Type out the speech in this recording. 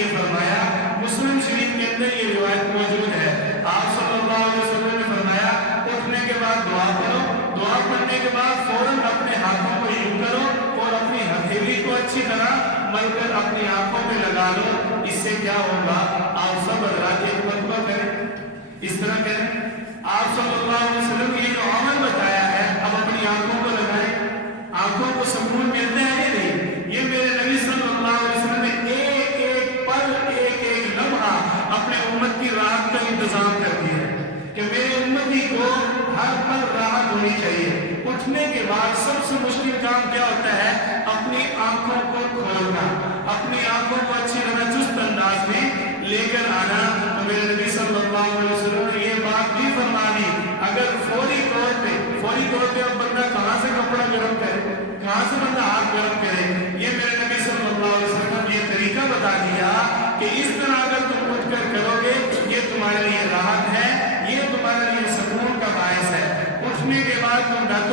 یہ فرمایا، مسلم شریف کے اندر یہ روایت موجود ہے، آپ صلی اللہ علیہ وسلم نے فرمایا اٹھنے کے بعد دعا کرو، دعا کرنے کے بعد فوراً اپنے ہاتھوں کو یوں کرو اور اپنی ہتھیلی کو اچھی طرح مل کر اپنی آنکھوں میں لگا لو، اس سے کیا ہوگا؟ آپ سب اللہ کے مرتبہ کریں، اس طرح کریں۔ آپ صلی اللہ علیہ وسلم نے یہ جو عمل بتایا ہے، اب اپنی آنکھوں کو لگائیں، آنکھوں کو سکون ملتا ہے یا نہیں؟ یہ میرے نبی صلی اللہ علیہ وسلم نے ایک ایک پل، ایک ایک لمحہ اپنے امت کی راحت کا انتظام کر دیا ہے کہ میرے امتی کو ہر پل راحت ہونی چاہیے۔ اٹھنے کے بعد سب سے مشکل کام کیا ہوتا ہے؟ اپنی آنکھوں کو کھولنا، اپنی آنکھوں کو اچھی طرح چست انداز میں لے کر آنا۔ تو میرے نبی صلی اللہ علیہ وسلم نے یہ بات بھی فرما دی، اگر فوری طور پہ اب بندہ کہاں سے کپڑا گرم کرے، کہاں سے بندہ ہاتھ گرم کرے، یہ میرے نبی صلی اللہ علیہ وسلم نے یہ طریقہ بتا دیا کہ اس طرح اگر تم اٹھ کر کرو گے، یہ تمہارے لیے راحت ہے، یہ تمہارے لیے سکون کا باعث ہے۔ اٹھنے کے بعد تم ڈھک